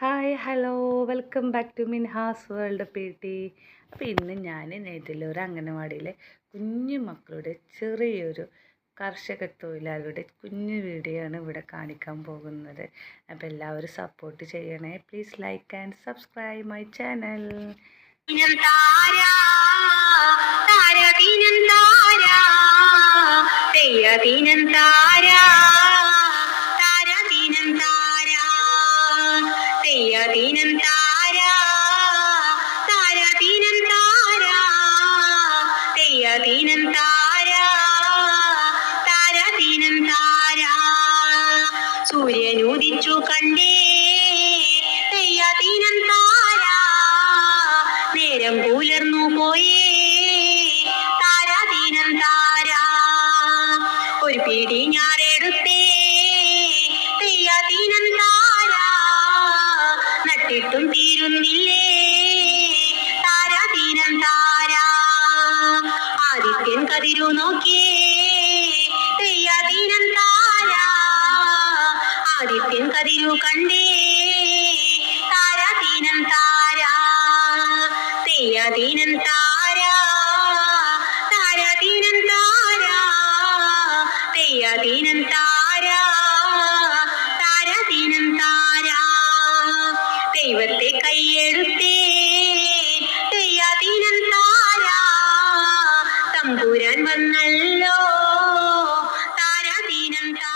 Hi hello welcome back to Minhas world P T അപ്പോൾ ഇന്ന് ഞാൻ നെയ്തിലൂർ അംഗനവാടിയിലെ കുഞ്ഞു മക്കളുടെ ചെറിയൊരു കർഷക തൊഴിലാളിയുടെ കുഞ്ഞു വീഡിയോ ആണ് ഇവിടെ കാണിക്കാൻ പോകുന്നത്. അപ്പോൾ എല്ലാവരും സപ്പോർട്ട് ചെയ്യണേ. Please like and subscribe my channel Tara തെയ്യ താര താരാ താര ദിനം താര ദിനം താരാ. ഉദിച്ചു കണ്ടേ തെയ്യ ദിനം താരാ നേരം പുലർന്നു പോയേ താരാദീനം താര. ഒരു പിടി ഞാറെടുത്തേ അതും തീരുന്നില്ലേ താരാതീനം താര. ആദിത്യൻ കതിരു നോക്കിയേ. തെയ്യാതീനം താര. ആദിത്യൻ കതിരു കണ്ടേ. താരാതീനം താര. തെയ്യാതീനം താര. താരാതീനം താര. തെയ്യാതീനം താര. താരാതീനം താര ശിവത്തെ കൈയെടുത്തേ താര താരാ. തമ്പുരാൻ വന്നല്ലോ. താരാ താര